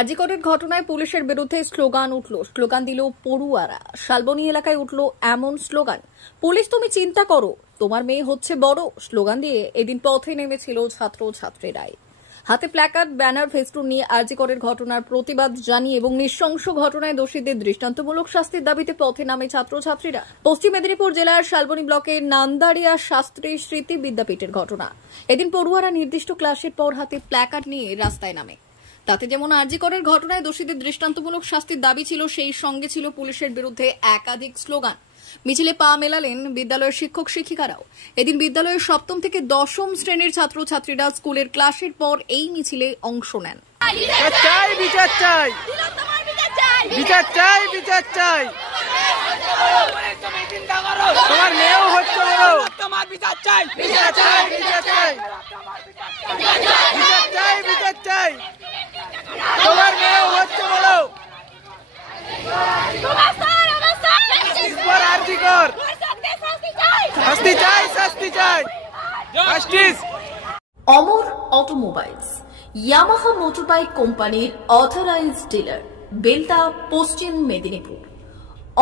আজিকরের ঘটনায় পুলিশের বিরুদ্ধে স্লোগান উঠল, স্লোগান দিল পড়ুয়ারা। শালবনী এলাকায় উঠল এমন স্লোগান, পুলিশ তুমি চিন্তা করো, তোমার মেয়ে হচ্ছে বড়। স্লোগান দিয়ে এদিন পথে নেমেছিল ছাত্র ছাত্রীরাই। হাতে প্ল্যাকার্ড, ব্যানার, ফেস্টুন নিয়ে আজিকরের ঘটনার প্রতিবাদ জানিয়ে এবং নৃশংস ঘটনায় দোষীদের দৃষ্টান্তমূলক শাস্তির দাবিতে পথে নামে ছাত্রছাত্রীরা। পশ্চিম মেদিনীপুর জেলার শালবনী ব্লকের নান্দারিয়া শাস্ত্রী স্মৃতি বিদ্যাপীঠের ঘটনা। এদিন পড়ুয়ারা নির্দিষ্ট ক্লাসের পর হাতে প্ল্যাকার্ড নিয়ে রাস্তায় নামে। তাতে যেমন আজিকরের ঘটনায় দোষীদের দৃষ্টান্তমূলক শাস্তির দাবি ছিল, সেই সঙ্গে ছিল পুলিশের বিরুদ্ধে একাধিক স্লোগান। মিছিলে পা মেলালেন বিদ্যালয়ের শিক্ষক শিক্ষিকারাও। এদিন বিদ্যালয়ের ৭ম থেকে ১০ম শ্রেণীর ছাত্রছাত্রীরা স্কুলের ক্লাসের পর এই মিছিলে অংশ নেন। অমর অটোমোবাইলস, ইয়ামাহা মোটরবাইক কোম্পানির অথরাইজড ডিলার, বেলদা, পশ্চিম মেদিনীপুর।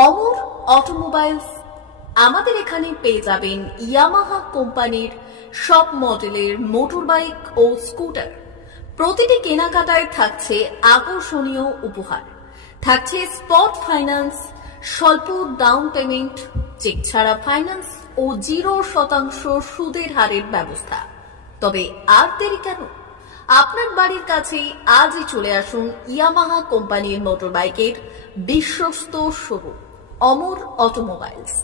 অমর অটোমোবাইলস, আমাদের এখানে পেয়ে যাবেন ইয়ামাহা কোম্পানির সব মডেলের মোটরবাইক ও স্কুটার। প্রতিটি কেনাকাটায় থাকছে আকর্ষণীয় উপহার, থাকছে স্পট ফাইন্যান্স, স্বল্প ডাউন পেমেন্ট, চেক ছাড়া ফাইন্যান্স ও 0% সুদের হারের ব্যবস্থা। তবে আর দেরি কেন? আপনার বাড়ির কাছেই আজই চলে আসুন ইয়ামাহা কোম্পানির মোটরবাইকের বিশ্বস্ত শোরুম অমর অটোমোবাইলস,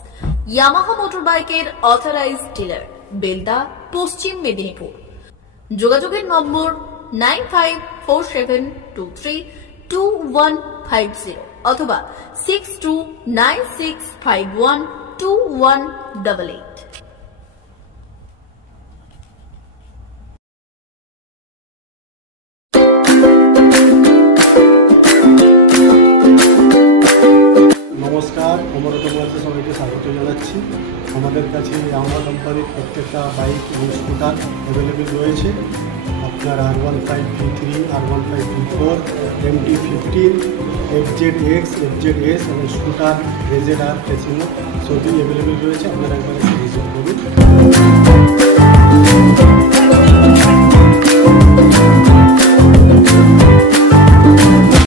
ইয়ামাহা মোটরবাইকের অথরাইজড ডিলার, বেলদা, পশ্চিম মেদিনীপুর। যোগাযোগের নম্বর 9547232150 অথবা 6296512188। নমস্কার, অমর অটোমোবাইলসে সবাইকে স্বাগত জানাচ্ছি। আমাদের কাছে ইয়ামাহা কোম্পানির প্রত্যেকটা বাইক এবং স্কুটার অ্যাভেলেবেল রয়েছে। আপনার R15 V3, R15 V4, MT-15, FZX, FZS এবং স্কুটার RZR, ফেসিনো সবই অ্যাভেলেবেল রয়েছে। আপনারা একবার এসে ভিজিট করুন।